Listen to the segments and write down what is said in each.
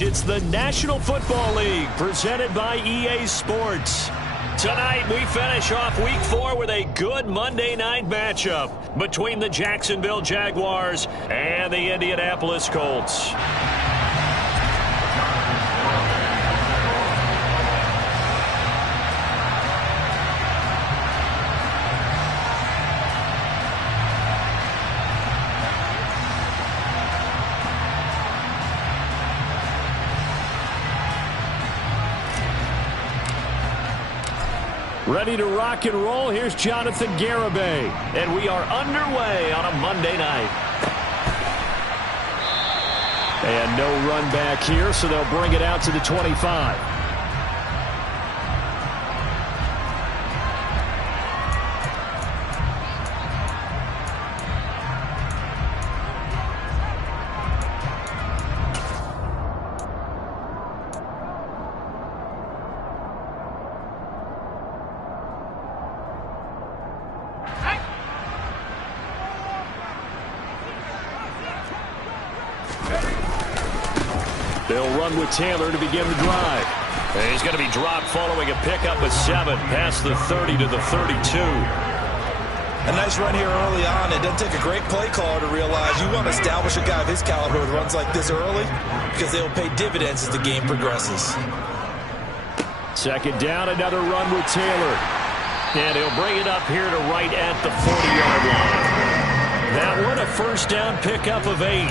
It's the National Football League presented by EA Sports. Tonight, we finish off Week 4 with a good Monday night matchup between the Jacksonville Jaguars and the Indianapolis Colts. Ready to rock and roll. Here's Jonathan Garibay. And we are underway on a Monday night. And no run back here, so they'll bring it out to the 25. They'll run with Taylor to begin the drive. And he's going to be dropped following a pickup of 7 past the 30 to the 32. A nice run here early on. It doesn't take a great play caller to realize you want to establish a guy of his caliber with runs like this early because they will pay dividends as the game progresses. Second down, another run with Taylor. And he'll bring it up here to right at the 40-yard line. That one a first down pickup of 8.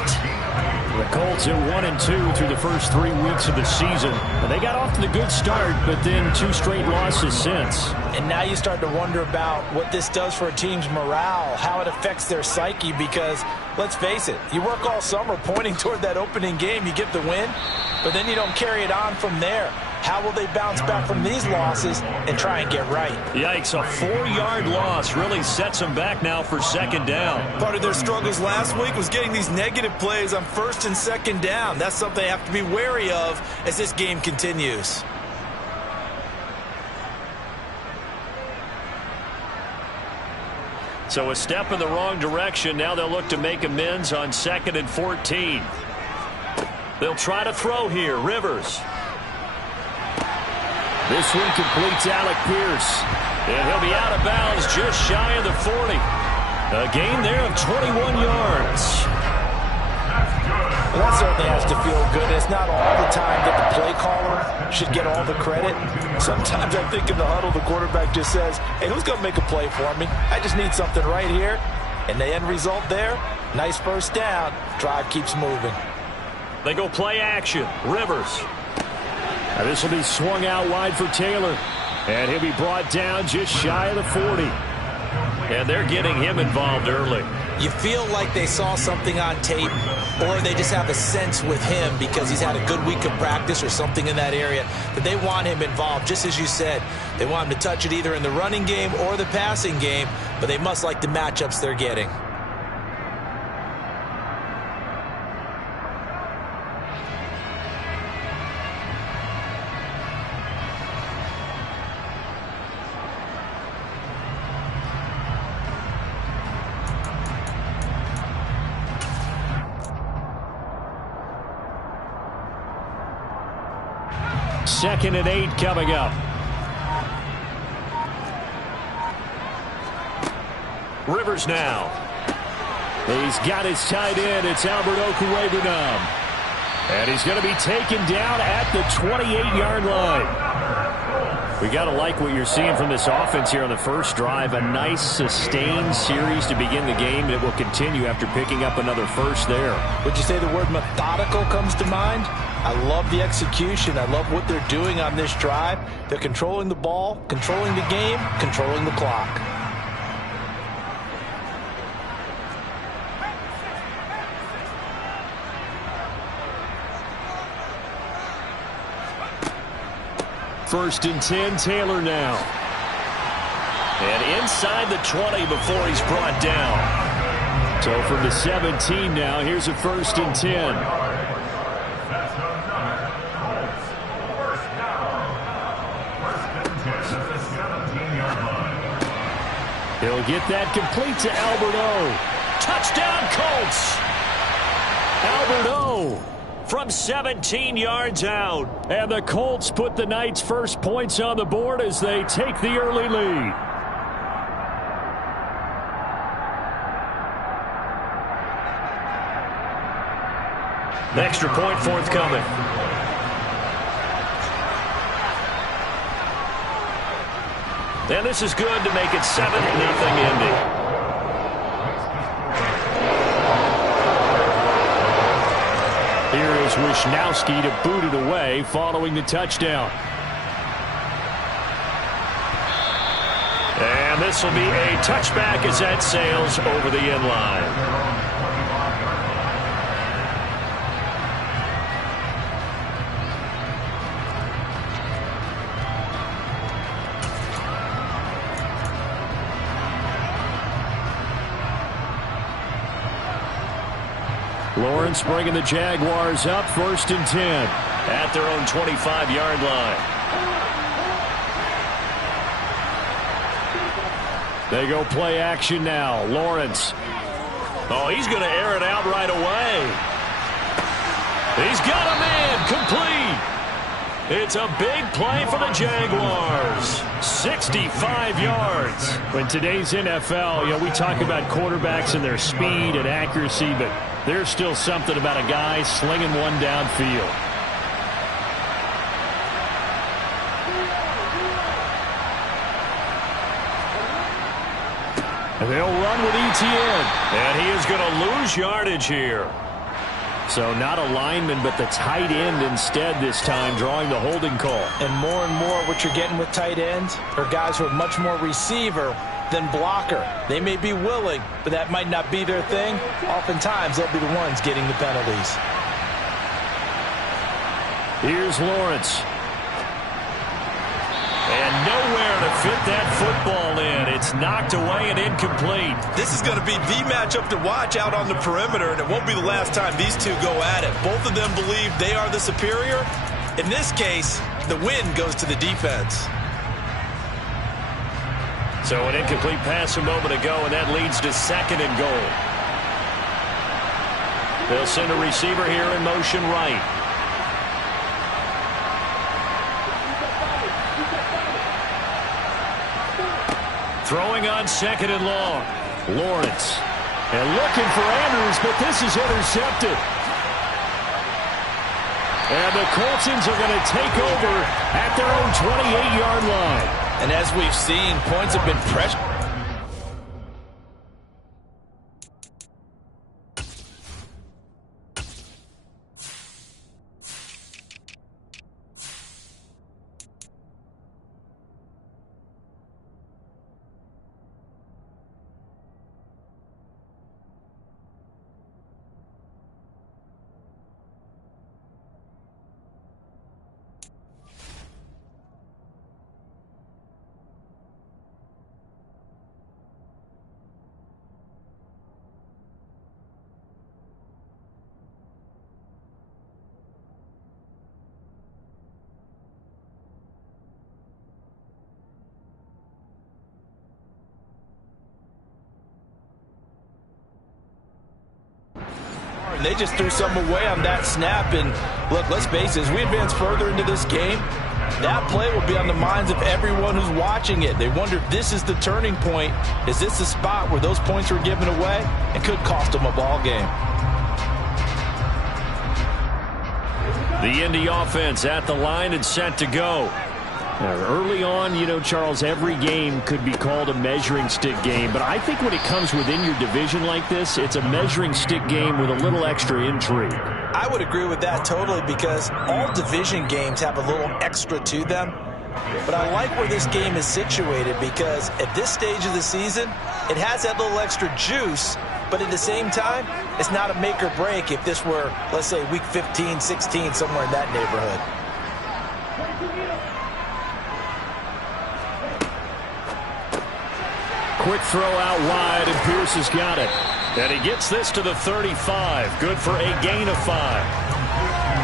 The Colts at 1-2 through the first 3 weeks of the season. And they got off to the good start, but then 2 straight losses since. And now you start to wonder about what this does for a team's morale, how it affects their psyche, because let's face it, you work all summer pointing toward that opening game, you get the win, but then you don't carry it on from there. How will they bounce back from these losses and try and get right? Yikes, a 4-yard loss really sets them back now for second down. Part of their struggles last week was getting these negative plays on first and second down. That's something they have to be wary of as this game continues. So a step in the wrong direction. Now they'll look to make amends on 2nd and 14. They'll try to throw here. Rivers. This one completes Alec Pierce. And he'll be out of bounds just shy of the 40. A gain there of 21 yards. Well, that certainly has to feel good. It's not all the time that the play caller should get all the credit. Sometimes I think in the huddle, the quarterback just says, hey, who's going to make a play for me? I just need something right here. And the end result there, nice first down. Drive keeps moving. They go play action. Rivers. Now this will be swung out wide for Taylor. And he'll be brought down just shy of the 40. And they're getting him involved early. You feel like they saw something on tape, or they just have a sense with him because he's had a good week of practice or something in that area that they want him involved. Just as you said, they want him to touch it either in the running game or the passing game, but they must like the matchups they're getting. Second and 8 coming up. Rivers now. He's got his tight end. It's Albert Okwuegbunam. And he's going to be taken down at the 28-yard line. We got to like what you're seeing from this offense here on the first drive. A nice sustained series to begin the game, and it will continue after picking up another first there. Would you say the word methodical comes to mind? I love the execution. I love what they're doing on this drive. They're controlling the ball, controlling the game, controlling the clock. First and 10, Taylor now. And inside the 20 before he's brought down. So from the 17 now, here's a first and 10. He'll get that complete to Albert O. Touchdown, Colts! Albert O from 17 yards out. And the Colts put the Knights' first points on the board as they take the early lead. Extra point forthcoming. And this is good to make it 7-0 Indy. Here is Wishnowski to boot it away following the touchdown. And this will be a touchback as that sails over the end line. Lawrence bringing the Jaguars up 1st and 10 at their own 25-yard line. They go play action now. Lawrence. Oh, he's going to air it out right away. He's got a man complete. It's a big play for the Jaguars. 65 yards. In today's NFL, we talk about quarterbacks and their speed and accuracy, but there's still something about a guy slinging one downfield. And they'll run with Etienne. And he is going to lose yardage here. So not a lineman, but the tight end instead this time, drawing the holding call. And more what you're getting with tight ends are guys who are much more receiver than blocker. They may be willing, but that might not be their thing. Oftentimes, they'll be the ones getting the penalties. Here's Lawrence. And nowhere to fit that football in. It's knocked away and incomplete. This is going to be the matchup to watch out on the perimeter, and it won't be the last time these two go at it. Both of them believe they are the superior. In this case, the win goes to the defense. So an incomplete pass a moment ago, and that leads to 2nd and goal. They'll send a receiver here in motion right. Throwing on 2nd and long. Lawrence. And looking for Andrews, but this is intercepted. And the Coltsons are going to take over at their own 28-yard line. And as we've seen, points have been pressure. And they just threw something away on that snap. And look, let's face it, as we advance further into this game, that play will be on the minds of everyone who's watching it. They wonder if this is the turning point. Is this the spot where those points were given away? It could cost them a ball game. The Indy offense at the line and set to go. Early on, Charles, every game could be called a measuring stick game, but I think when it comes within your division like this, it's a measuring stick game with a little extra intrigue. I would agree with that totally, because all division games have a little extra to them. But I like where this game is situated, because at this stage of the season, it has that little extra juice, but at the same time, it's not a make or break if this were, let's say, week 15, 16, somewhere in that neighborhood. Quick throw out wide, and Pierce has got it. And he gets this to the 35. Good for a gain of 5.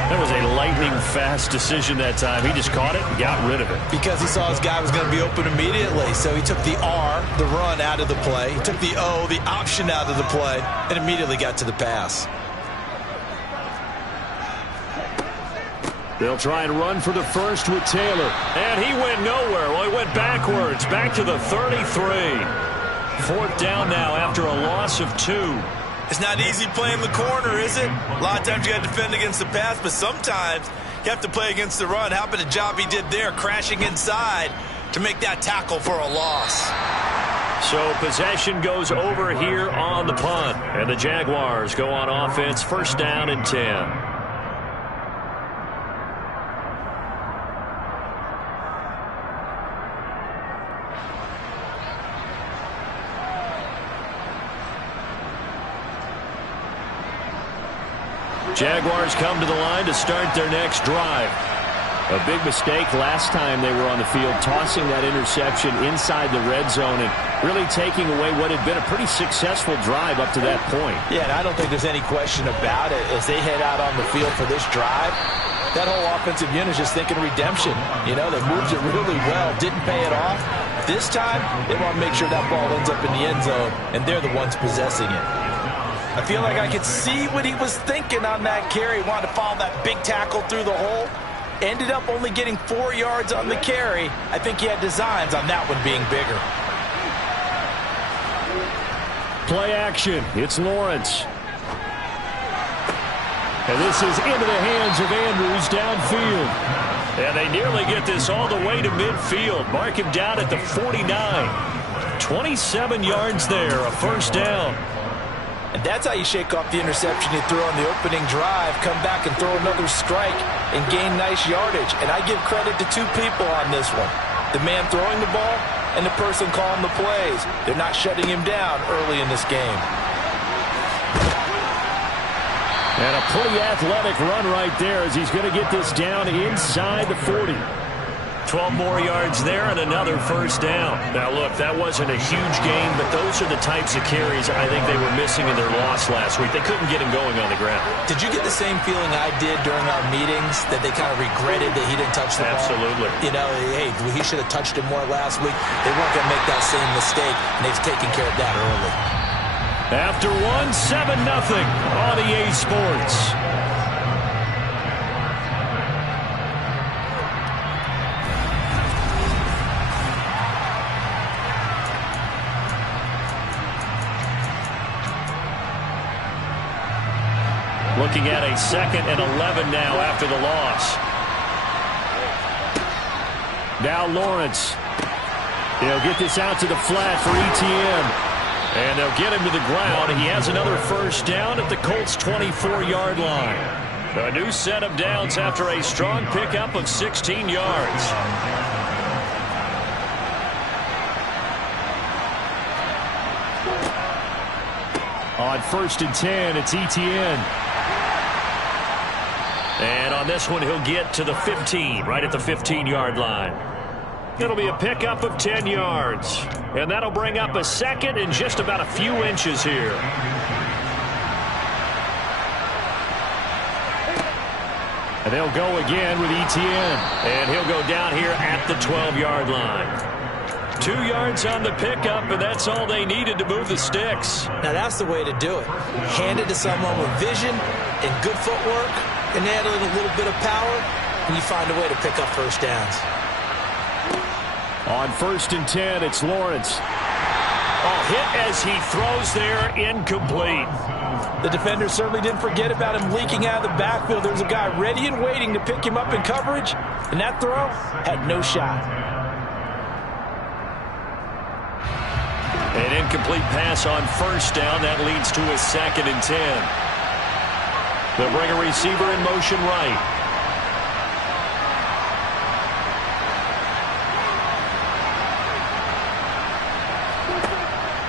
That was a lightning-fast decision that time. He just caught it and got rid of it. Because he saw his guy was going to be open immediately. So he took the R, the run, out of the play. He took the O, the option, out of the play, and immediately got to the pass. They'll try and run for the first with Taylor. And he went nowhere. Well, he went backwards, back to the 33. 4th down now after a loss of 2. It's not easy playing the corner, is it? A lot of times you got to defend against the pass, but sometimes you have to play against the run. How about the job he did there, crashing inside to make that tackle for a loss? So possession goes over here on the punt. And the Jaguars go on offense, 1st down and 10. Jaguars come to the line to start their next drive. A big mistake last time they were on the field, tossing that interception inside the red zone and really taking away what had been a pretty successful drive up to that point. Yeah, and I don't think there's any question about it. As they head out on the field for this drive, that whole offensive unit is just thinking redemption. You know, they moved it really well, didn't pay it off. This time, they want to make sure that ball ends up in the end zone, and they're the ones possessing it. I feel like I could see what he was thinking on that carry. He wanted to follow that big tackle through the hole. Ended up only getting 4 yards on the carry. I think he had designs on that one being bigger. Play action. It's Lawrence. And this is into the hands of Andrews downfield. And they nearly get this all the way to midfield. Mark him down at the 49. 27 yards there, a 1st down. And that's how you shake off the interception you threw on the opening drive, come back and throw another strike and gain nice yardage. And I give credit to 2 people on this one. The man throwing the ball and the person calling the plays. They're not shutting him down early in this game. And a pretty athletic run right there as he's going to get this down inside the 40. 12 more yards there and another 1st down. Now, look, that wasn't a huge gain, but those are the types of carries I think they were missing in their loss last week. They couldn't get him going on the ground. Did you get the same feeling I did during our meetings, that they kind of regretted that he didn't touch the ball? Absolutely. You know, hey, he should have touched it more last week. They weren't going to make that same mistake, and they've taken care of that early. After 7-0 on EA Sports. Looking at a 2nd and 11 now after the loss. Now Lawrence. He'll get this out to the flat for ETN. And they'll get him to the ground. He has another 1st down at the Colts' 24-yard line. A new set of downs after a strong pickup of 16 yards. On 1st and 10, it's ETN. And on this one, he'll get to the 15, right at the 15-yard line. It'll be a pickup of 10 yards. And that'll bring up a 2nd and just about a few inches here. And they'll go again with ETN. And he'll go down here at the 12-yard line. 2 yards on the pickup, and that's all they needed to move the sticks. Now, that's the way to do it. Hand it to someone with vision and good footwork, and add in a little bit of power, and you find a way to pick up 1st downs. On 1st and 10, it's Lawrence. Hit as he throws there, incomplete. The defender certainly didn't forget about him leaking out of the backfield. There's a guy ready and waiting to pick him up in coverage, and that throw had no shot. An incomplete pass on 1st down. That leads to a 2nd and 10. They'll bring a receiver in motion right.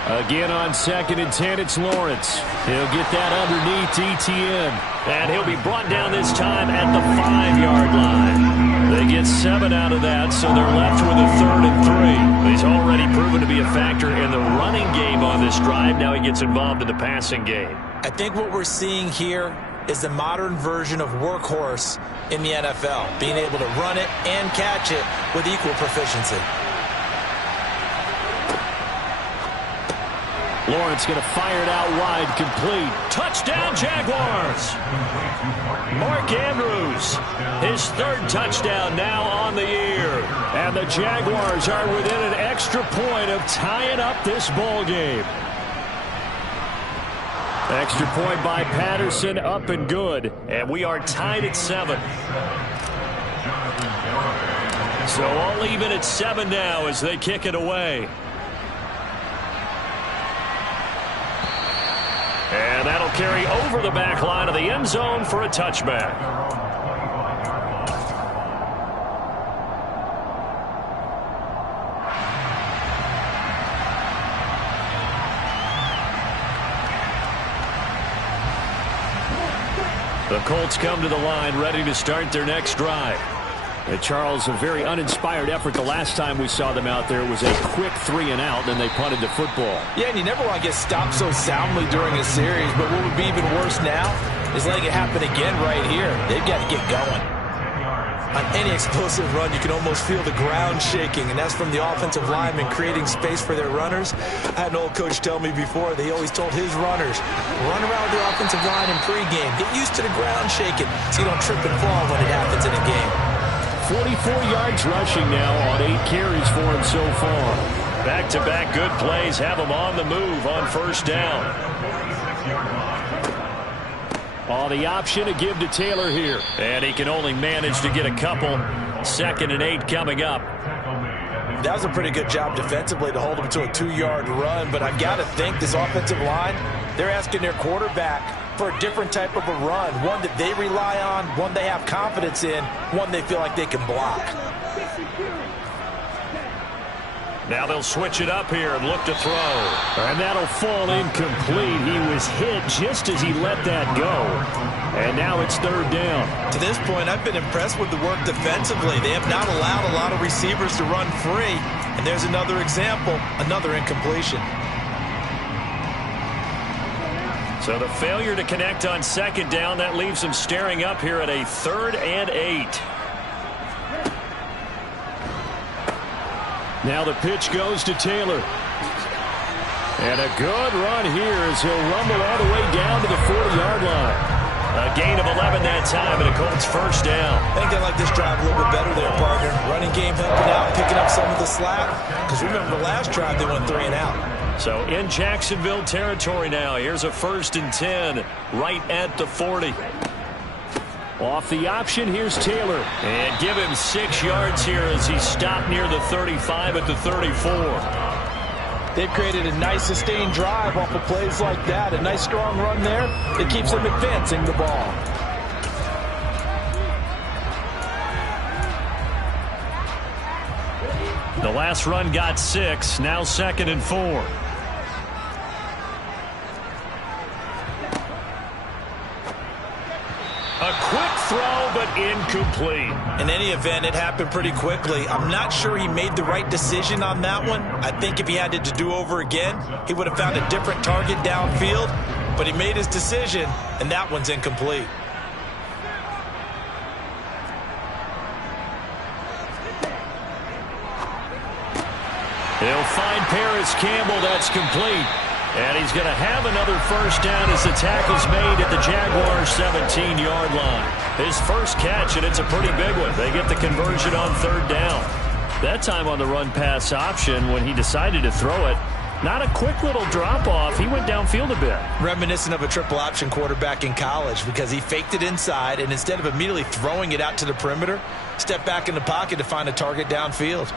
Again on 2nd and 10, it's Lawrence. He'll get that underneath ETN. And he'll be brought down this time at the 5-yard line. They get 7 out of that, so they're left with a 3rd and 3. He's already proven to be a factor in the running game on this drive. Now he gets involved in the passing game. I think what we're seeing here is the modern version of workhorse in the NFL, being able to run it and catch it with equal proficiency. Lawrence going to fire it out wide, complete. Touchdown, Jaguars! Mark Andrews, his third touchdown now on the year. And the Jaguars are within an extra point of tying up this ball game. Extra point by Patterson, up and good. And we are tied at 7. So all even at 7 now as they kick it away. And that'll carry over the back line of the end zone for a touchback. The Colts come to the line ready to start their next drive. And Charles, a very uninspired effort the last time we saw them out there. It was a quick 3 and out, then they punted the football. Yeah, and you never want to get stopped so soundly during a series, but what would be even worse now is letting it happen again right here. They've got to get going. On any explosive run, you can almost feel the ground shaking, and that's from the offensive linemen creating space for their runners. I had an old coach tell me before, they always told his runners, run around the offensive line in pregame. Get used to the ground shaking so you don't trip and fall when it happens in a game. 44 yards rushing now on 8 carries for him so far. Back-to-back good plays have him on the move on first down. On the option to give to Taylor here. And he can only manage to get a couple. 2nd and 8 coming up. That was a pretty good job defensively to hold him to a 2-yard run, but I've got to think this offensive line, they're asking their quarterback for a different type of a run, one that they rely on, one they have confidence in, one they feel like they can block. Now they'll switch it up here and look to throw. And that'll fall incomplete. He was hit just as he let that go. And now it's 3rd down. To this point, I've been impressed with the work defensively. They have not allowed a lot of receivers to run free. And there's another example, another incompletion. So the failure to connect on 2nd down, that leaves him staring up here at a 3rd and 8. Now the pitch goes to Taylor. And a good run here as he'll rumble all the way down to the 40-yard line. A gain of 11 that time and a Colts first down. I think they like this drive a little bit better there, partner. Running game helping out, picking up some of the slack. Because remember the last drive they went 3 and out. So in Jacksonville territory now. Here's a 1st and 10 right at the 40. Off the option, here's Taylor. And give him 6 yards here as he stopped near the 35 at the 34. They've created a nice sustained drive off of plays like that. A nice strong run there that keeps them advancing the ball. The last run got 6. Now 2nd and 4. A quick throw, but incomplete. In any event, it happened pretty quickly. I'm not sure he made the right decision on that one. I think if he had it to do over again, he would have found a different target downfield. But he made his decision, and that one's incomplete. He'll find Paris Campbell. That's complete. And he's going to have another first down as the tackle's made at the Jaguars' 17-yard line. His first catch, and it's a pretty big one. They get the conversion on 3rd down. That time on the run-pass option when he decided to throw it. Not a quick little drop-off. He went downfield a bit. Reminiscent of a triple option quarterback in college because he faked it inside, and instead of immediately throwing it out to the perimeter, stepped back in the pocket to find a target downfield.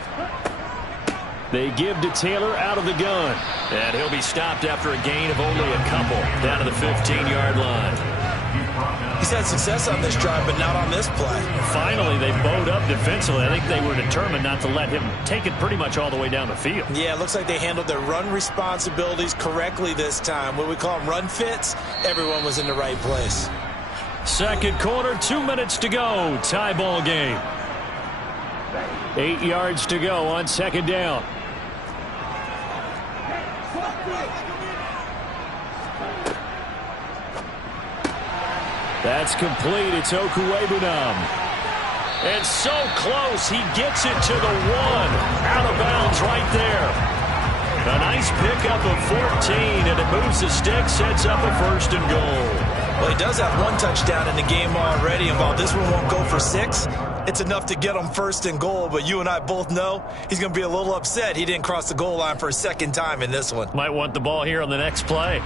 They give to Taylor out of the gun. And he'll be stopped after a gain of only a couple down to the 15-yard line. He's had success on this drive, but not on this play. Finally, they bowed up defensively. I think they were determined not to let him take it pretty much all the way down the field. Yeah, it looks like they handled their run responsibilities correctly this time. What we call them run fits, everyone was in the right place. 2nd quarter, 2 minutes to go. Tie ball game. 8 yards to go on 2nd down. That's complete. It's Okuwebunam. And so close. He gets it to the 1. Out of bounds right there. A nice pickup of 14, and it moves the stick, sets up a 1st and goal. Well, he does have 1 touchdown in the game already, and while this one won't go for 6, it's enough to get him 1st and goal. But you and I both know he's going to be a little upset he didn't cross the goal line for a 2nd time in this one. Might want the ball here on the next play.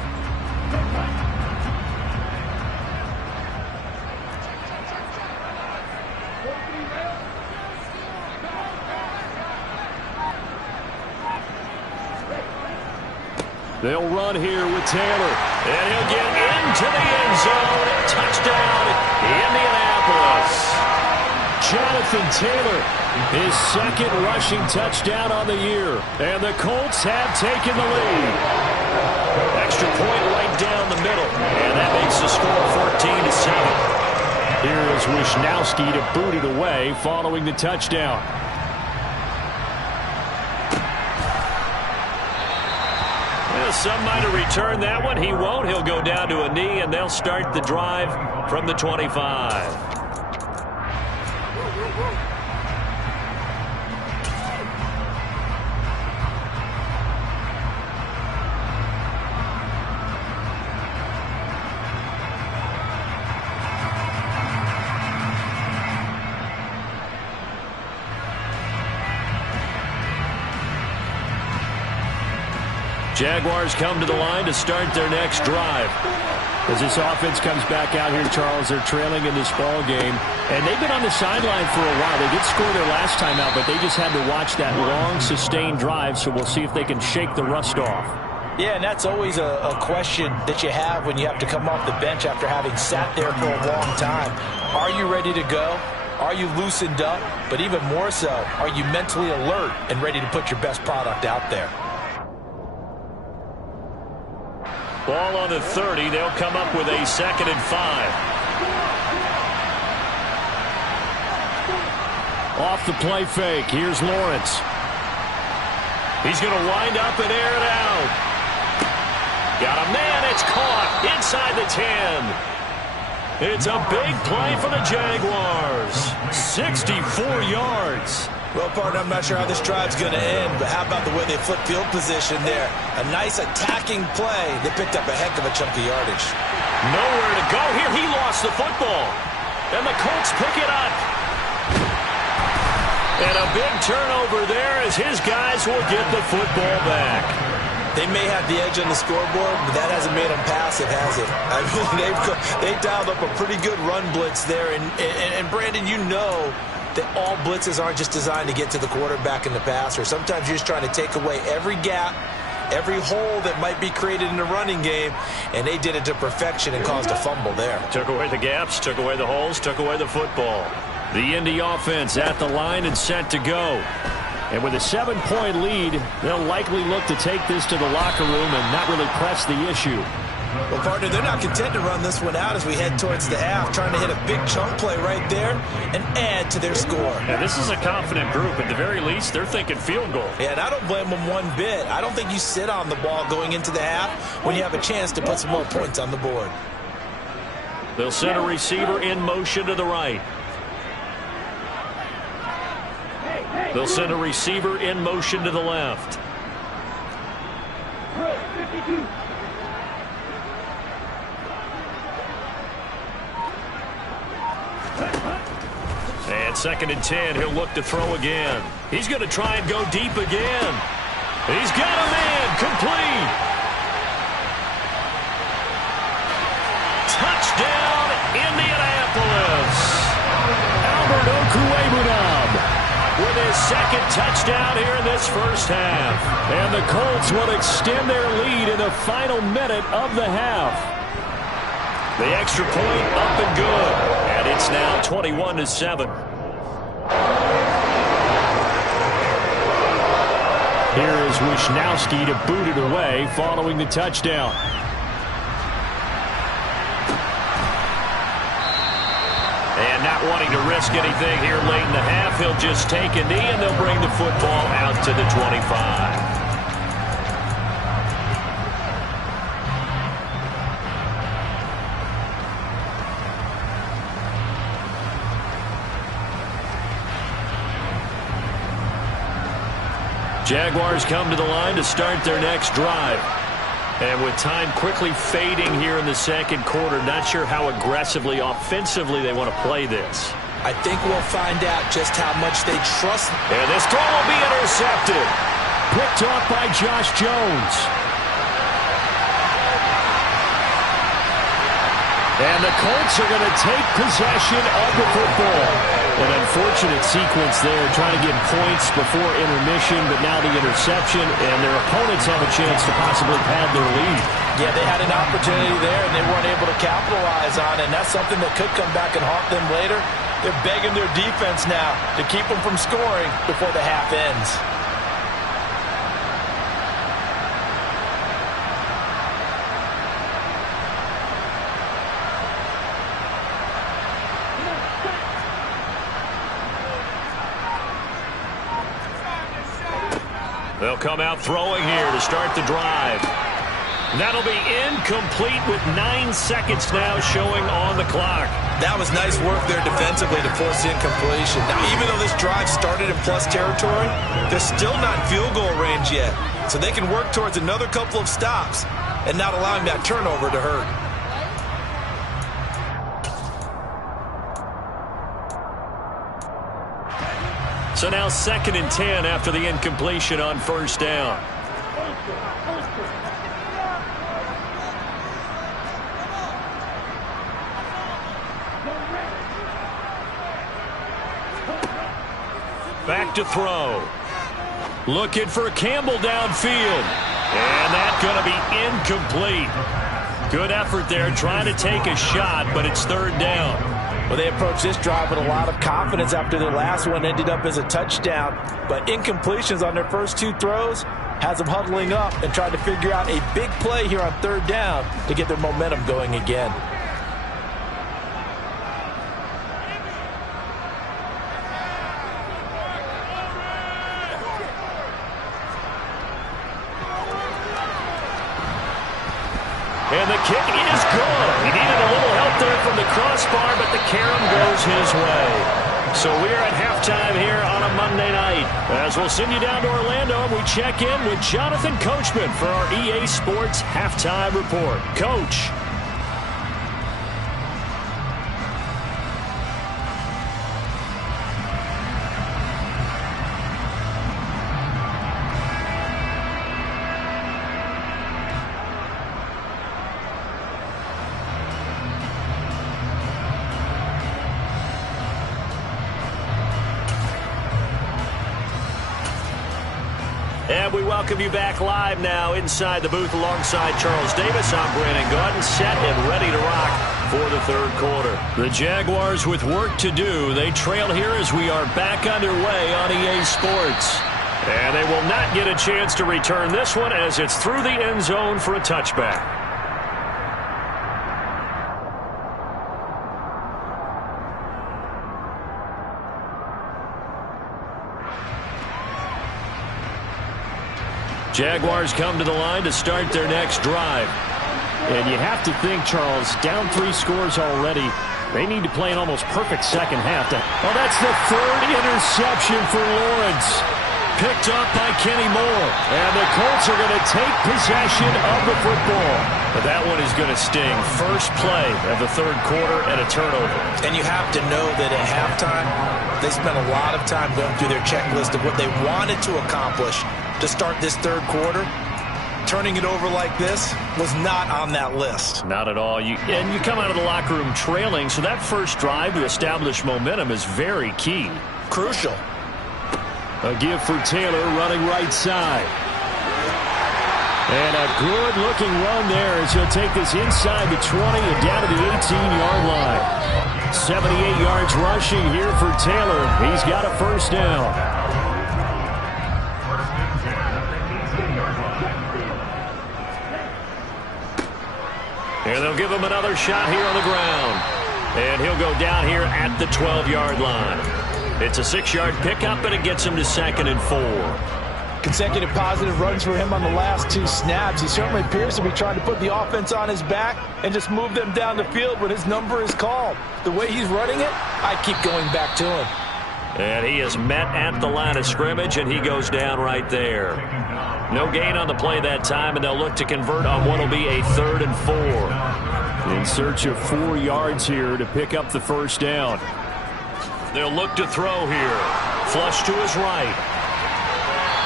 They'll run here with Taylor, and he'll get into the end zone. Touchdown, Indianapolis. Jonathan Taylor, his 2nd rushing touchdown on the year, and the Colts have taken the lead. Extra point right down the middle, and that makes the score 14-7. Here is Wishnowski to boot it away following the touchdown. Some might have returned that one. He won't. He'll go down to a knee, and they'll start the drive from the 25. Jaguars come to the line to start their next drive. As this offense comes back out here, Charles, they're trailing in this ball game. And they've been on the sideline for a while. They did score their last time out, but they just had to watch that long, sustained drive. So we'll see if they can shake the rust off. Yeah, and that's always a question that you have when you have to come off the bench after having sat there for a long time. Are you ready to go? Are you loosened up? But even more so, are you mentally alert and ready to put your best product out there? Ball on the 30. They'll come up with a 2nd and 5. Off the play fake. Here's Lawrence. He's going to wind up and air it out. Got a man. It's caught inside the 10. It's a big play for the Jaguars. 64 yards. Well, partner, I'm not sure how this drive's going to end, but how about the way they flip field position there? A nice attacking play. They picked up a heck of a chunk of yardage. Nowhere to go here. He lost the football. And the Colts pick it up. And a big turnover there as his guys will get the football back. They may have the edge on the scoreboard, but that hasn't made them passive, has it? I mean, they dialed up a pretty good run blitz there. And Brandon, you know that all blitzes aren't just designed to get to the quarterback in the passer. Sometimes you're just trying to take away every gap, every hole that might be created in the running game, and they did it to perfection and caused a fumble there. Took away the gaps, took away the holes, took away the football. The Indy offense at the line and set to go. And with a 7-point lead, they'll likely look to take this to the locker room and not really press the issue. Well, partner, they're not content to run this one out as we head towards the half, trying to hit a big chunk play right there and add to their score. Yeah, this is a confident group. At the very least, they're thinking field goal. Yeah, and I don't blame them one bit. I don't think you sit on the ball going into the half when you have a chance to put some more points on the board. They'll send a receiver in motion to the right. They'll send a receiver in motion to the left. And 2nd and 10, he'll look to throw again. He's going to try and go deep again. He's got a man, complete. Touchdown, Indianapolis. Albert Okwuegbunam with his 2nd touchdown here in this first half. And the Colts will extend their lead in the final minute of the half. The extra point up and good. And it's now 21-7. Here is Wishnowski to boot it away following the touchdown. And not wanting to risk anything here late in the half, he'll just take a knee and they'll bring the football out to the 25. Jaguars come to the line to start their next drive. And with time quickly fading here in the second quarter, not sure how aggressively, offensively they want to play this. I think we'll find out just how much they trust. And this throw will be intercepted. Picked off by Josh Jones. And the Colts are going to take possession of the football. An unfortunate sequence there, trying to get points before intermission, but now the interception, and their opponents have a chance to possibly pad their lead. Yeah, they had an opportunity there, and they weren't able to capitalize on it, and that's something that could come back and haunt them later. They're begging their defense now to keep them from scoring before the half ends. They'll come out throwing here to start the drive. That'll be incomplete with 9 seconds now showing on the clock. That was nice work there defensively to force incompletion. Now, even though this drive started in plus territory, they're still not in field goal range yet. So they can work towards another couple of stops and not allowing that turnover to hurt. So now 2nd and 10 after the incompletion on first down. Back to throw. Looking for Campbell downfield. And that's going to be incomplete. Good effort there trying to take a shot, but it's 3rd down. Well, they approached this drive with a lot of confidence after their last one ended up as a touchdown. But incompletions on their first 2 throws has them huddling up and trying to figure out a big play here on 3rd down to get their momentum going again. And the kick is good. He needed a little help there from the crossbar, but the carom goes his way. So we're at halftime here on a Monday night. As we'll send you down to Orlando, and we check in with Jonathan Coachman for our EA Sports Halftime Report. Coach. And we welcome you back live now inside the booth alongside Charles Davis. I'm Brandon Gaudin, set and ready to rock for the 3rd quarter. The Jaguars with work to do. They trail here as we are back underway on EA Sports. And they will not get a chance to return this one as it's through the end zone for a touchback. Jaguars come to the line to start their next drive. And you have to think, Charles, down 3 scores already. They need to play an almost perfect second half. Oh, that's the 3rd interception for Lawrence. Picked up by Kenny Moore. And the Colts are going to take possession of the football. But that one is going to sting. First play of the 3rd quarter and a turnover. And you have to know that at halftime, they spent a lot of time going through their checklist of what they wanted to accomplish to start this 3rd quarter. Turning it over like this was not on that list. Not at all. You come out of the locker room trailing, so that first drive to establish momentum is very key. Crucial. A give for Taylor running right side. And a good-looking run there as he'll take this inside the 20 and down to the 18-yard line. 78 yards rushing here for Taylor. He's got a first down. And they'll give him another shot here on the ground. And he'll go down here at the 12-yard line. It's a 6-yard pickup, and it gets him to 2nd and 4. Consecutive positive runs for him on the last 2 snaps. He certainly appears to be trying to put the offense on his back and just move them down the field when his number is called. The way he's running it, I keep going back to him. And he is met at the line of scrimmage, and he goes down right there. No gain on the play that time, and they'll look to convert on what will be a 3rd and 4. In search of 4 yards here to pick up the first down. They'll look to throw here. Flush to his right.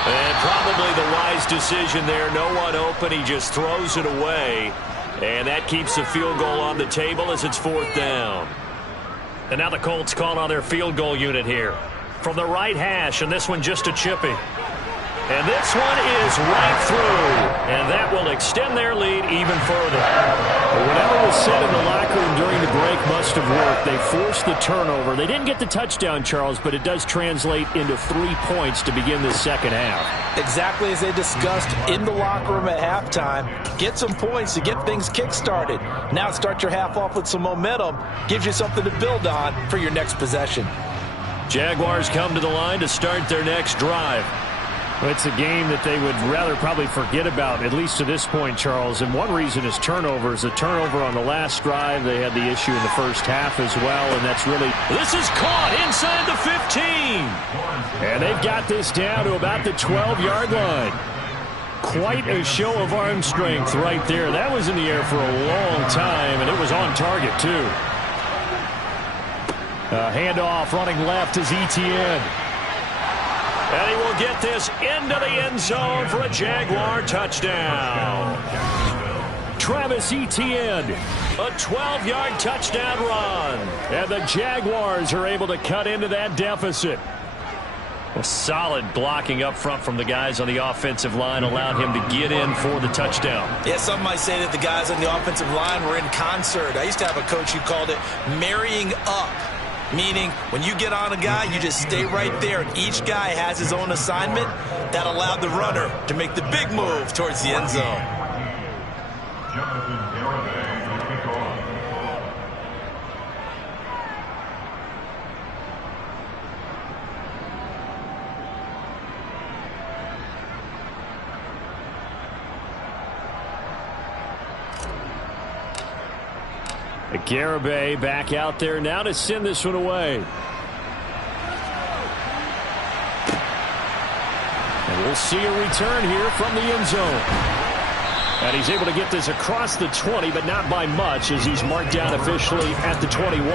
And probably the wise decision there. No one open. He just throws it away. And that keeps the field goal on the table as it's 4th down. And now the Colts call on their field goal unit here. From the right hash, and this one just a chippy. And this one is right through. And that will extend their lead even further. Whatever was said in the locker room during the break must have worked. They forced the turnover. They didn't get the touchdown, Charles, but it does translate into 3 points to begin the second half. Exactly as they discussed in the locker room at halftime. Get some points to get things kick-started. Now start your half off with some momentum. Gives you something to build on for your next possession. Jaguars come to the line to start their next drive. Well, it's a game that they would rather probably forget about, at least to this point, Charles. And one reason is turnovers. A turnover on the last drive. They had the issue in the first half as well, and that's really... This is caught inside the 15. And they've got this down to about the 12-yard line. Quite a show of arm strength right there. That was in the air for a long time, and it was on target, too. Handoff running left is Etienne. And he will get this into the end zone for a Jaguar touchdown. Travis Etienne, a 12-yard touchdown run. And the Jaguars are able to cut into that deficit. A solid blocking up front from the guys on the offensive line allowed him to get in for the touchdown. Yeah, some might say that the guys on the offensive line were in concert. I used to have a coach who called it marrying up. Meaning, when you get on a guy, you just stay right there. And each guy has his own assignment. That allowed the runner to make the big move towards the end zone. Garibay back out there now to send this one away. And we'll see a return here from the end zone. And he's able to get this across the 20, but not by much, as he's marked down officially at the 21.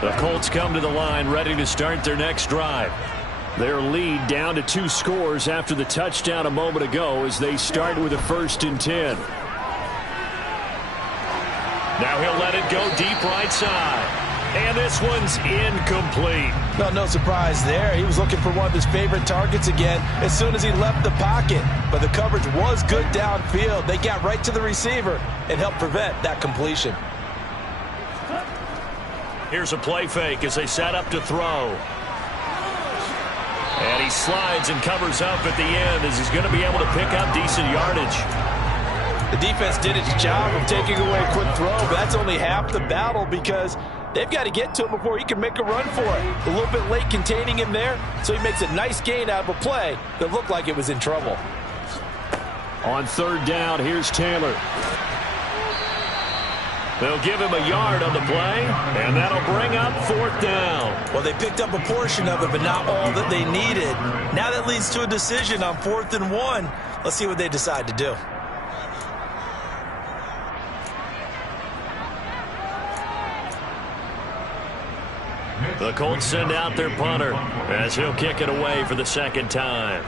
The Colts come to the line, ready to start their next drive. Their lead down to 2 scores after the touchdown a moment ago as they start with a 1st and 10. Now he'll let it go deep right side. And this one's incomplete. No surprise there. He was looking for one of his favorite targets again as soon as he left the pocket. But the coverage was good downfield. They got right to the receiver and helped prevent that completion. Here's a play fake as they set up to throw. And he slides and covers up at the end as he's going to be able to pick up decent yardage. The defense did its job of taking away a quick throw, but that's only half the battle because they've got to get to him before he can make a run for it. A little bit late containing him there, so he makes a nice gain out of a play that looked like it was in trouble. On 3rd down, here's Taylor. They'll give him a yard on the play, and that'll bring up 4th down. Well, they picked up a portion of it, but not all that they needed. Now that leads to a decision on 4th and 1. Let's see what they decide to do. The Colts send out their punter as he'll kick it away for the 2nd time.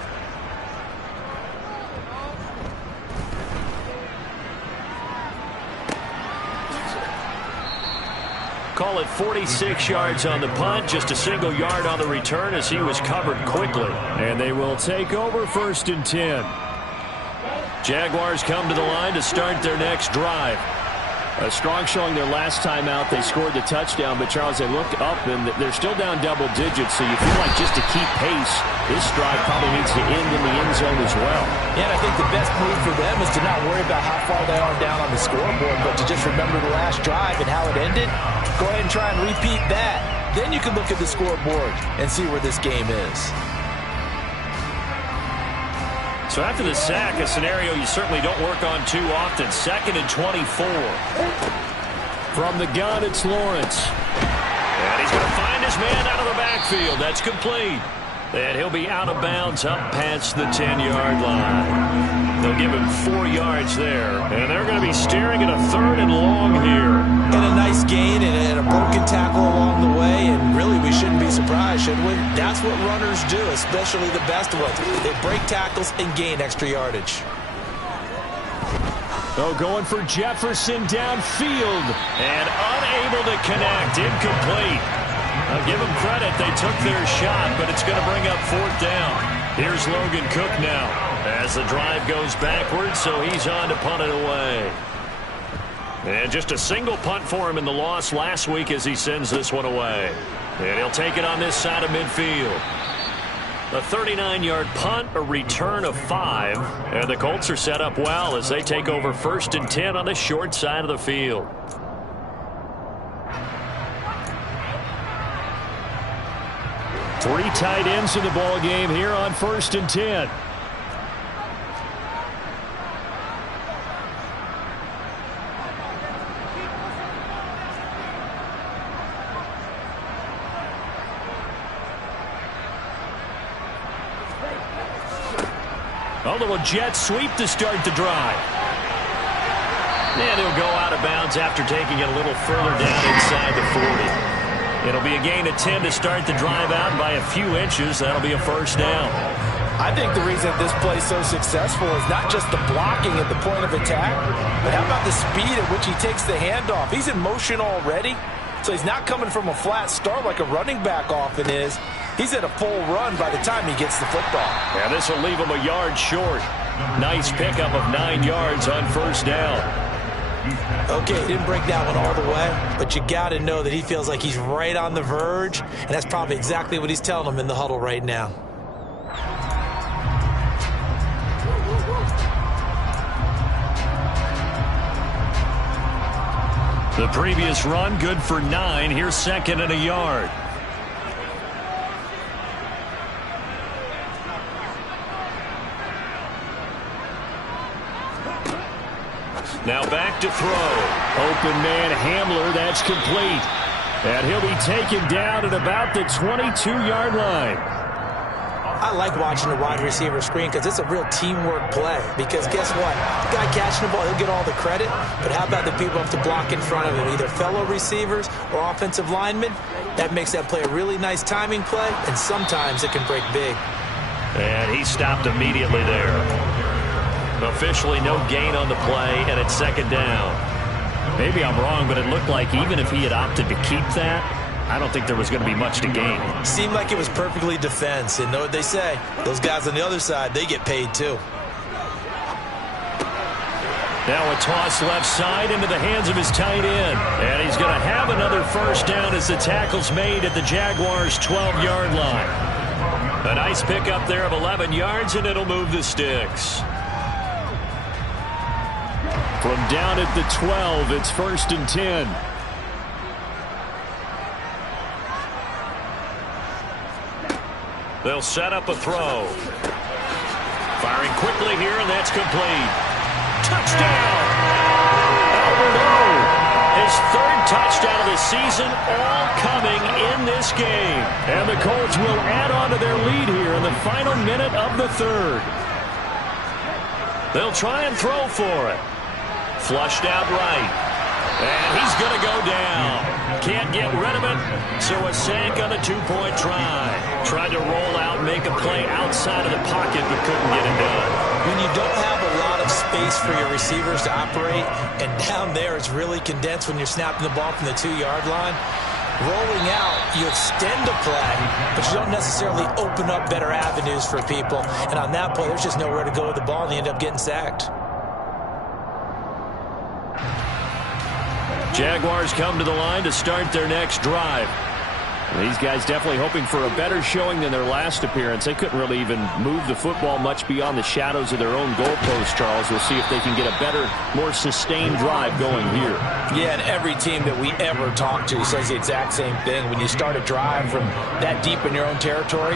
Call it 46 yards on the punt, just a single yard on the return as he was covered quickly. And they will take over 1st and 10. Jaguars come to the line to start their next drive. A strong showing their last time out. They scored the touchdown, but Charles, they looked up and they're still down double digits, so you feel like just to keep pace, this drive probably needs to end in the end zone as well. Yeah, and I think the best move for them is to not worry about how far they are down on the scoreboard, but to just remember the last drive and how it ended. Go ahead and try and repeat that. Then you can look at the scoreboard and see where this game is. So after the sack, a scenario you certainly don't work on too often. 2nd and 24. From the gun, it's Lawrence. And he's going to find his man out of the backfield. That's complete. And he'll be out of bounds up past the 10-yard line. They'll give him 4 yards there. And they're going to be staring at a 3rd and long here. And a nice gain and a broken tackle along the way. And really, we shouldn't be surprised, should we? That's what runners do, especially the best ones. They break tackles and gain extra yardage. Oh, going for Jefferson downfield. And unable to connect. Incomplete. I'll give them credit. They took their shot, but it's going to bring up 4th down. Here's Logan Cook now as the drive goes backwards, so he's on to punt it away. And just a single punt for him in the loss last week as he sends this one away. And he'll take it on this side of midfield. A 39-yard punt, a return of 5. And the Colts are set up well as they take over 1st and 10 on the short side of the field. Three tight ends in the ball game here on 1st and 10. A little jet sweep to start the drive. And he'll go out of bounds after taking it a little further down inside the 40. It'll be a gain of 10 to start the drive out, and by a few inches, that'll be a 1st down. I think the reason this play is so successful is not just the blocking at the point of attack, but how about the speed at which he takes the handoff? He's in motion already, so he's not coming from a flat start like a running back often is. He's at a full run by the time he gets the football. Yeah, this will leave him a yard short. Nice pickup of 9 yards on 1st down. Okay, didn't break that one all the way, but you got to know that he feels like he's right on the verge, and that's probably exactly what he's telling them in the huddle right now. The previous run, good for 9. Here's 2nd and a yard. Now back to throw. Open man Hamler, that's complete. And he'll be taken down at about the 22-yard line. I like watching the wide receiver screen because it's a real teamwork play. Because guess what? The guy catching the ball, he'll get all the credit. But how about the people who have to block in front of him, either fellow receivers or offensive linemen? That makes that play a really nice timing play, and sometimes it can break big. And he stopped immediately there. Officially no gain on the play, and it's 2nd down. Maybe I'm wrong, but it looked like even if he had opted to keep that, I don't think there was going to be much to gain. Seemed like it was perfectly defense, and know what they say. Those guys on the other side, they get paid too. Now a toss left side into the hands of his tight end. And he's going to have another 1st down as the tackle's made at the Jaguars' 12-yard line. A nice pickup there of 11 yards, and it'll move the sticks. From down at the 12, it's 1st and 10. They'll set up a throw. Firing quickly here, and that's complete. Touchdown! Albert O, his 3rd touchdown of the season, all coming in this game. And the Colts will add on to their lead here in the final minute of the 3rd. They'll try and throw for it. Flushed out right. And he's going to go down. Can't get rid of it, so a sack on a 2-point try. Tried to roll out, make a play outside of the pocket, but couldn't get it done. When you don't have a lot of space for your receivers to operate, and down there it's really condensed when you're snapping the ball from the 2-yard line, rolling out, you extend a play, but you don't necessarily open up better avenues for people. And on that play, there's just nowhere to go with the ball, and they end up getting sacked. Jaguars come to the line to start their next drive. These guys definitely hoping for a better showing than their last appearance. They couldn't really even move the football much beyond the shadows of their own goalpost, Charles. We'll see if they can get a better, more sustained drive going here. Yeah, and every team that we ever talk to says the exact same thing. When you start a drive from that deep in your own territory,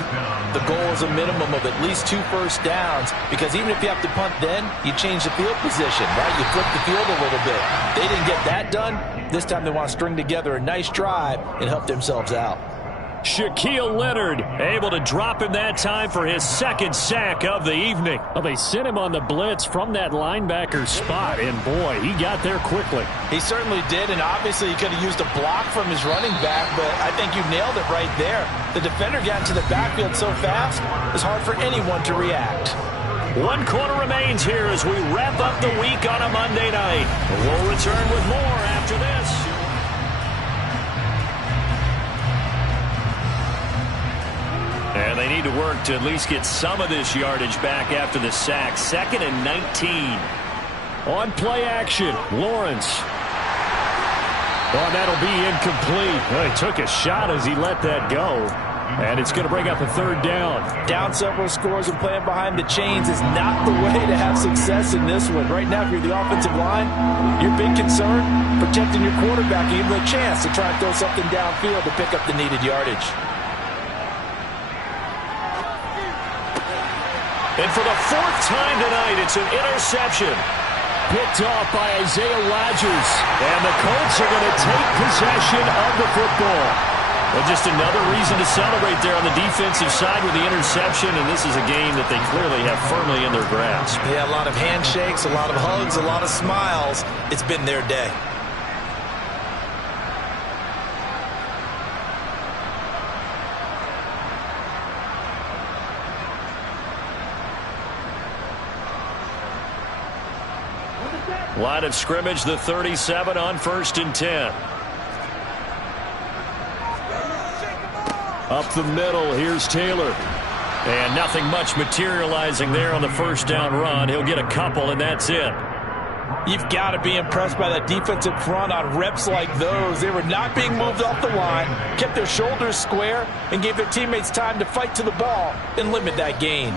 the goal is a minimum of at least 2 first downs, because even if you have to punt then, you change the field position, right? You flip the field a little bit. They didn't get that done. This time they want to string together a nice drive and help themselves out. Shaquille Leonard able to drop him that time for his second sack of the evening. Well, they sent him on the blitz from that linebacker spot, and boy, he got there quickly. He certainly did, and obviously he could have used a block from his running back, but I think you nailed it right there. The defender got into the backfield so fast, it's hard for anyone to react. 1 quarter remains here as we wrap up the week on a Monday night. We'll return with more after this. And they need to work to at least get some of this yardage back after the sack. 2nd and 19. On play action, Lawrence. Oh, that'll be incomplete. Well, he took a shot as he let that go. And it's going to bring up a 3rd down. Down several scores and playing behind the chains is not the way to have success in this one. Right now, if you're the offensive line, your big concern, protecting your quarterback, give him a chance to try and throw something downfield to pick up the needed yardage. And for the 4th time tonight, it's an interception. Picked off by Isaiah Rodgers. And the Colts are going to take possession of the football. Well, just another reason to celebrate there on the defensive side with the interception, and this is a game that they clearly have firmly in their grasp. Yeah, a lot of handshakes, a lot of hugs, a lot of smiles. It's been their day. Line of scrimmage, the 37 on 1st and 10. Up the middle, here's Taylor. And nothing much materializing there on the 1st down run. He'll get a couple, and that's it. You've got to be impressed by that defensive front on reps like those. They were not being moved off the line, kept their shoulders square, and gave their teammates time to fight to the ball and limit that gain.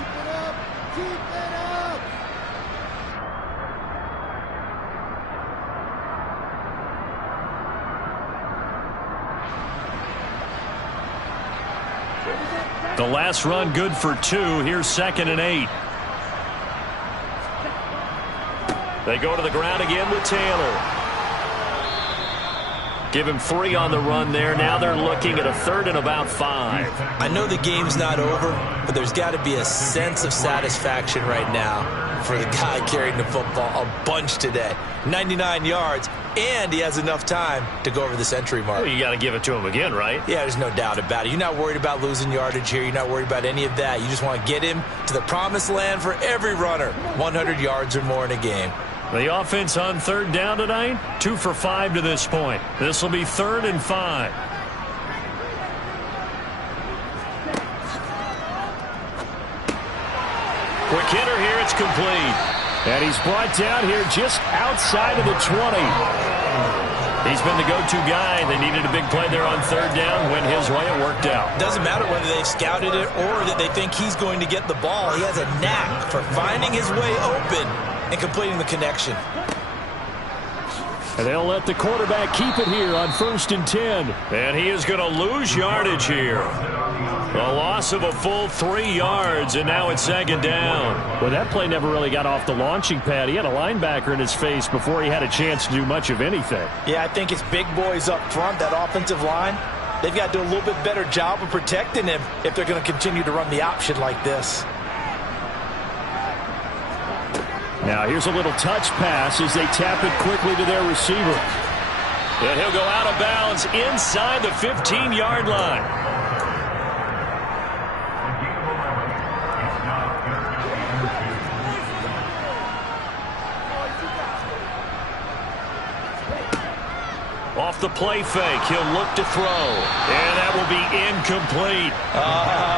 The last run good for 2. Here's 2nd and 8. They go to the ground again with Taylor. Give him 3 on the run there. Now they're looking at a 3rd and about 5. I know the game's not over, but there's got to be a sense of satisfaction right now for the guy carrying the football a bunch today. 99 yards, and he has enough time to go over the century mark. Well, you got to give it to him again, right? Yeah, there's no doubt about it. You're not worried about losing yardage here. You're not worried about any of that. You just want to get him to the promised land for every runner. 100 yards or more in a game. The offense on 3rd down tonight, 2 for 5 to this point. This will be 3rd and 5. Quick hitter here, it's complete. And he's brought down here just outside of the 20. He's been the go-to guy. They needed a big play there on 3rd down. Went his way, it worked out. Doesn't matter whether they've scouted it or that they think he's going to get the ball. He has a knack for finding his way open and completing the connection. And they'll let the quarterback keep it here on 1st and 10. And he is going to lose yardage here. A loss of a full 3 yards, and now it's 2nd down. Well, that play never really got off the launching pad. He had a linebacker in his face before he had a chance to do much of anything. Yeah, I think it's big boys up front, that offensive line. They've got to do a little bit better job of protecting him if they're going to continue to run the option like this. Now here's a little touch pass as they tap it quickly to their receiver. And he'll go out of bounds inside the 15-yard line. Off the play fake, he'll look to throw. And that will be incomplete.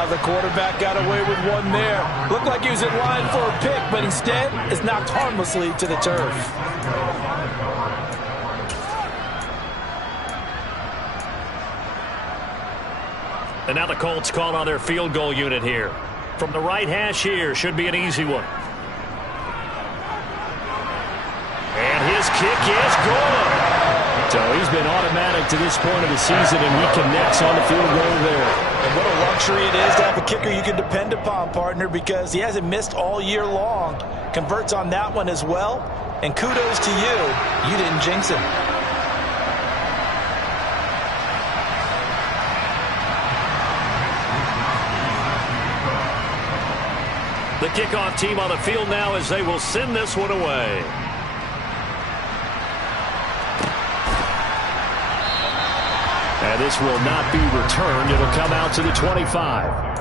The quarterback got away with one there. Looked like he was in line for a pick, but instead is knocked harmlessly to the turf. And now the Colts call on their field goal unit here. From the right hash here, should be an easy one. And his kick is good. So he's been automatic to this point of the season, and he connects on the field goal there. And what a luxury it is to have a kicker you can depend upon, partner, because he hasn't missed all year long. Converts on that one as well. And kudos to you. You didn't jinx him. The kickoff team on the field now as they will send this one away. And this will not be returned. It'll come out to the 25.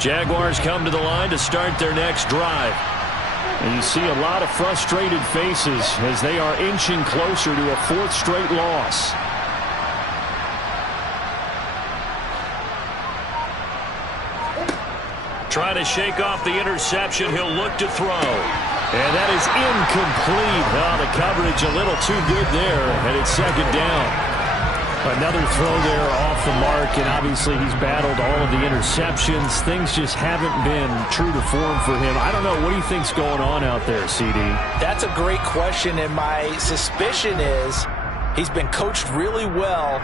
Jaguars come to the line to start their next drive. And you see a lot of frustrated faces as they are inching closer to a fourth straight loss. Trying to shake off the interception. He'll look to throw. And that is incomplete. Oh, the coverage a little too good there, and it's second down. Another throw there off the mark, and obviously he's battled all of the interceptions. Things just haven't been true to form for him. I don't know. What do you think's going on out there, CD? That's a great question, and my suspicion is he's been coached really well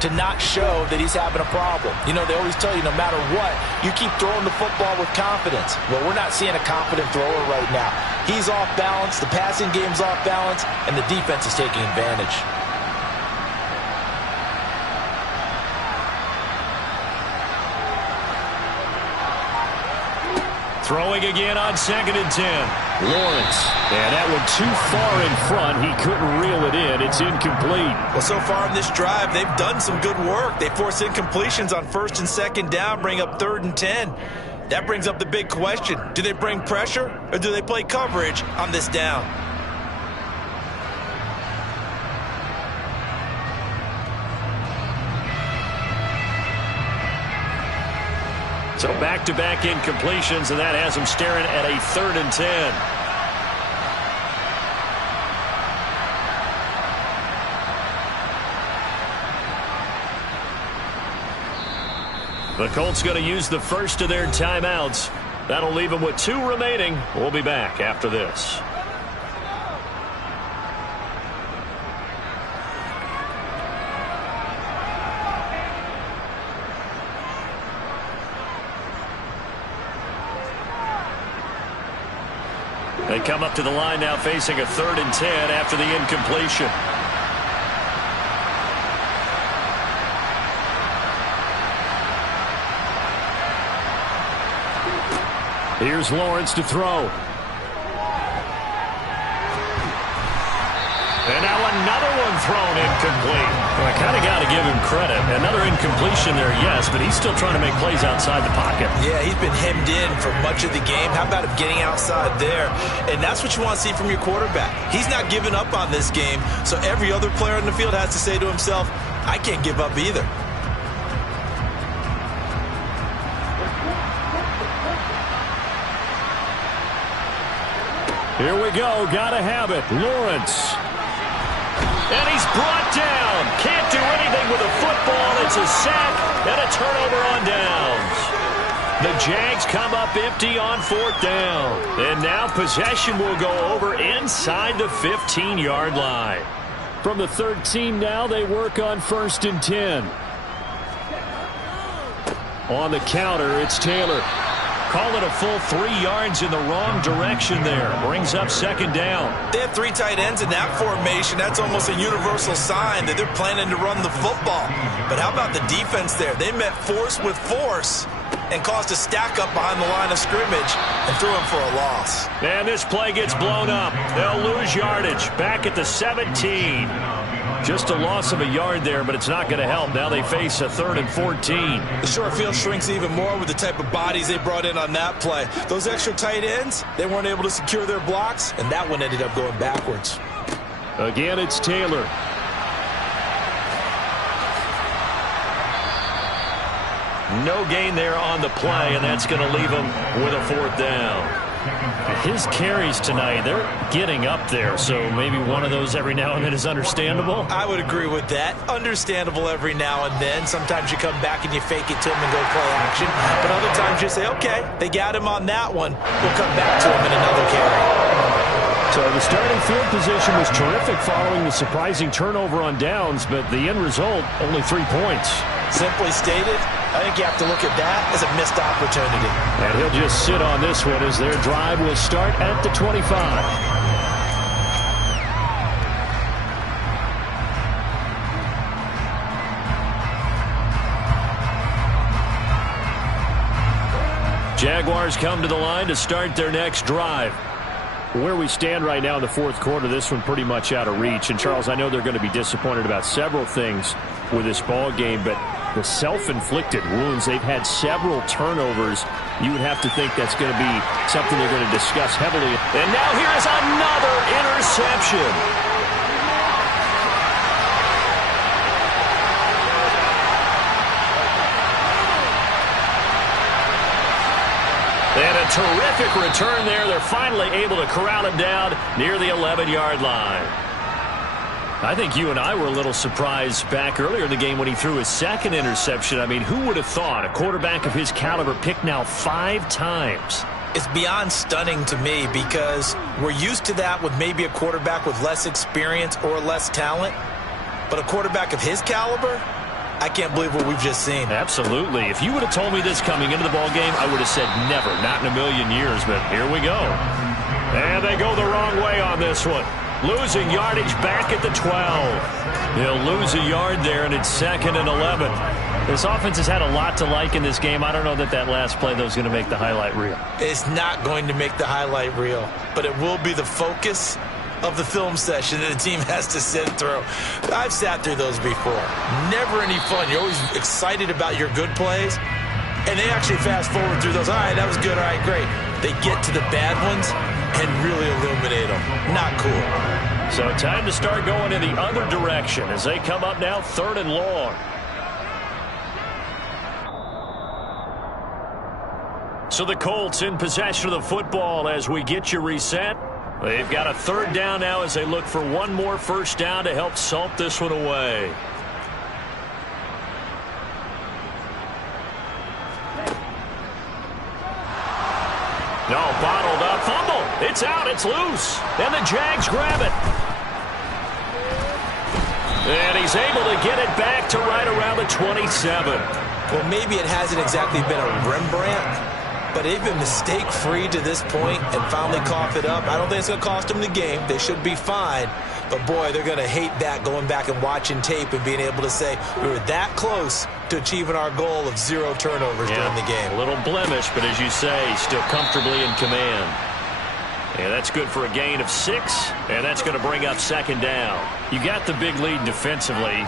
to not show that he's having a problem. You know, they always tell you no matter what, you keep throwing the football with confidence. Well, we're not seeing a confident thrower right now. He's off balance, the passing game's off balance, and the defense is taking advantage. Throwing again on 2nd and 10. Lawrence. And that one too far in front. He couldn't reel it in. It's incomplete. Well, so far in this drive, they've done some good work. They force incompletions on 1st and 2nd down, bring up 3rd and 10. That brings up the big question. Do they bring pressure or do they play coverage on this down? So back-to-back incompletions, and that has him staring at a 3rd and 10. The Colts going to use the first of their timeouts. That'll leave them with 2 remaining. We'll be back after this. They come up to the line now facing a 3rd and 10 after the incompletion. Here's Lawrence to throw. And now another one thrown incomplete. Well, I kind of got to give him credit. Another incompletion there, yes, but he's still trying to make plays outside the pocket. Yeah, he's been hemmed in for much of the game. How about him getting outside there? And that's what you want to see from your quarterback. He's not giving up on this game, so every other player in the field has to say to himself, I can't give up either. Here we go. Got to have it. Lawrence. And he's brought down. Can't do anything with a football. It's a sack and a turnover on downs. The Jags come up empty on 4th down. And now possession will go over inside the 15-yard line. From the 13 now, they work on 1st and 10. On the counter, it's Taylor. Call it a full 3 yards in the wrong direction there. Brings up 2nd down. They have 3 tight ends in that formation. That's almost a universal sign that they're planning to run the football. But how about the defense there? They met force with force and caused a stack up behind the line of scrimmage and threw him for a loss. And this play gets blown up. They'll lose yardage back at the 17. Just a loss of a yard there, but it's not going to help. Now they face a 3rd and 14. The short field shrinks even more with the type of bodies they brought in on that play. Those extra tight ends, they weren't able to secure their blocks, and that one ended up going backwards. Again, it's Taylor. No gain there on the play, and that's going to leave him with a 4th down. His carries tonight, they're getting up there, so maybe one of those every now and then is understandable. I would agree with that. Understandable every now and then. Sometimes you come back and you fake it to him and go play action. But other times you say, okay, they got him on that one. We'll come back to him in another carry. So the starting field position was terrific following the surprising turnover on downs, but the end result, only 3 points. Simply stated, I think you have to look at that as a missed opportunity. And he'll just sit on this one as their drive will start at the 25. Jaguars come to the line to start their next drive. Where we stand right now in the 4th quarter, this one pretty much out of reach. And, Charles, I know they're going to be disappointed about several things with this ball game, but the self-inflicted wounds, they've had several turnovers. You would have to think that's going to be something they're going to discuss heavily. And now here is another interception. And a terrific return there. They're finally able to corral him down near the 11-yard line. I think you and I were a little surprised back earlier in the game when he threw his 2nd interception. I mean, who would have thought a quarterback of his caliber picked now 5 times? It's beyond stunning to me because we're used to that with maybe a quarterback with less experience or less talent. But a quarterback of his caliber, I can't believe what we've just seen. Absolutely. If you would have told me this coming into the ball game, I would have said never, not in a million years, but here we go. And they go the wrong way on this one. Losing yardage back at the 12. He'll lose a yard there, and it's 2nd and 11. This offense has had a lot to like in this game. I don't know that last play, though, is going to make the highlight reel. It's not going to make the highlight reel, but it will be the focus of the film session that the team has to sit through. I've sat through those before. Never any fun. You're always excited about your good plays, and they actually fast forward through those. All right, that was good. All right, great. They get to the bad ones and really illuminate them. Not cool. So time to start going in the other direction as they come up now 3rd and long. So the Colts in possession of the football as we get you reset. They've got a 3rd down now as they look for one more 1st down to help salt this one away. No, bottled up. Fumble. It's out. It's loose. And the Jags grab it. And he's able to get it back to right around the 27. Well, maybe it hasn't exactly been a Rembrandt, but they've been mistake-free to this point and finally coughed it up. I don't think it's going to cost them the game. They should be fine. But, boy, they're going to hate that going back and watching tape and being able to say we were that close to achieving our goal of 0 turnovers during the game. A little blemish, but as you say, still comfortably in command. And that's good for a gain of 6, and that's going to bring up 2nd down. You got the big lead defensively,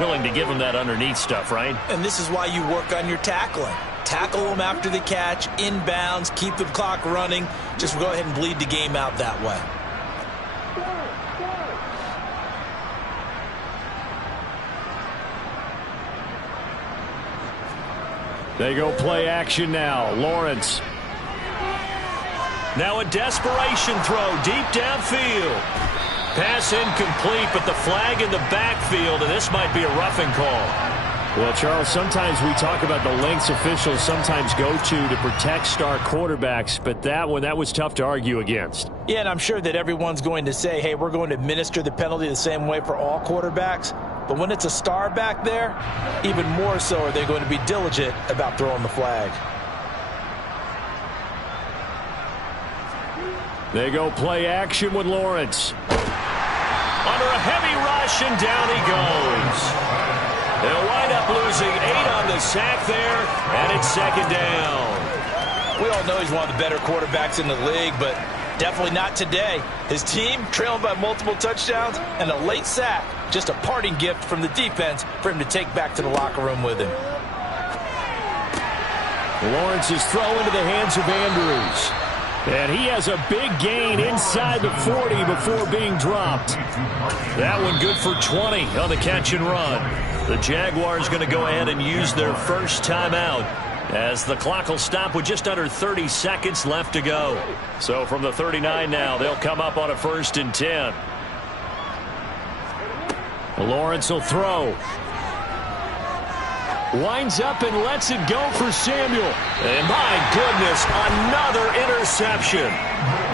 willing to give them that underneath stuff, right? And this is why you work on your tackling. Tackle them after the catch, inbounds, keep the clock running. Just go ahead and bleed the game out that way. They go play action now. Lawrence. Now a desperation throw deep downfield. Pass incomplete, but the flag in the backfield, and this might be a roughing call. Well, Charles, sometimes we talk about the lengths officials sometimes go to protect star quarterbacks, but that was tough to argue against. Yeah, and I'm sure that everyone's going to say, hey, we're going to administer the penalty the same way for all quarterbacks. But when it's a star back there, even more so are they going to be diligent about throwing the flag. They go play action with Lawrence. Under a heavy rush, and down he goes. They'll wind up losing 8 on the sack there, and it's 2nd down. We all know he's one of the better quarterbacks in the league, but Definitely not today. His team trailing by multiple touchdowns and a late sack. Just a parting gift from the defense for him to take back to the locker room with him. Lawrence's throw into the hands of Andrews. And he has a big gain inside the 40 before being dropped. That one good for 20 on the catch and run. The Jaguars going to go ahead and use their first timeout, as the clock will stop with just under 30 seconds left to go. So from the 39 now, they'll come up on a 1st and 10. Lawrence will throw. Winds up and lets it go for Samuel. And my goodness, another interception.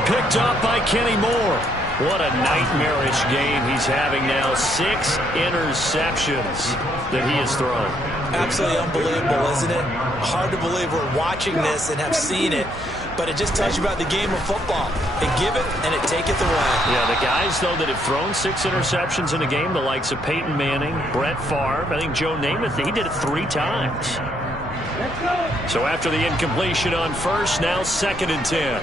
Picked up by Kenny Moore. What a nightmarish game he's having now. 6 interceptions that he has thrown. Absolutely unbelievable, isn't it? Hard to believe we're watching this and have seen it. But it just tells you about the game of football. They give it, and it taketh away. Yeah, the guys, though, that have thrown 6 interceptions in a game, the likes of Peyton Manning, Brett Favre, I think Joe Namath, he did it 3 times. So after the incompletion on first, now 2nd and 10.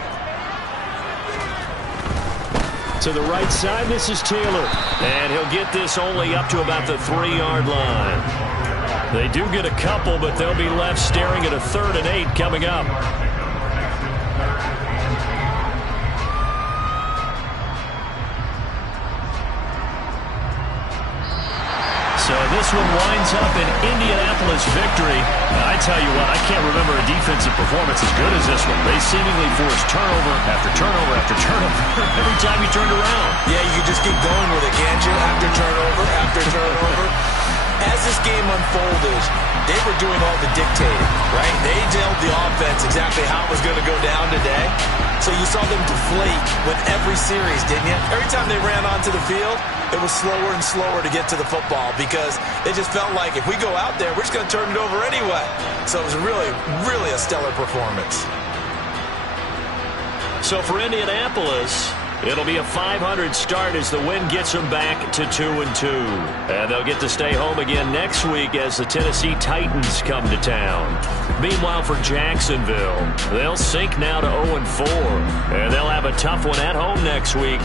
To the right side, this is Taylor. And he'll get this only up to about the 3-yard line. They do get a couple, but they'll be left staring at a 3rd and 8 coming up. So this one winds up an Indianapolis victory. I tell you what, I can't remember a defensive performance as good as this one. They seemingly forced turnover after turnover after turnover every time you turned around. Yeah, you can just keep going with it, can't you? After turnover, after turnover. As this game unfolded, they were doing all the dictating, right? They told the offense exactly how it was going to go down today. So you saw them deflate with every series, didn't you? Every time they ran onto the field, it was slower and slower to get to the football because it just felt like if we go out there, we're just going to turn it over anyway. So it was really, really a stellar performance. So for Indianapolis, it'll be a 500 start as the win gets them back to 2-2. And they'll get to stay home again next week as the Tennessee Titans come to town. Meanwhile, for Jacksonville, they'll sink now to 0-4. And they'll have a tough one at home next week.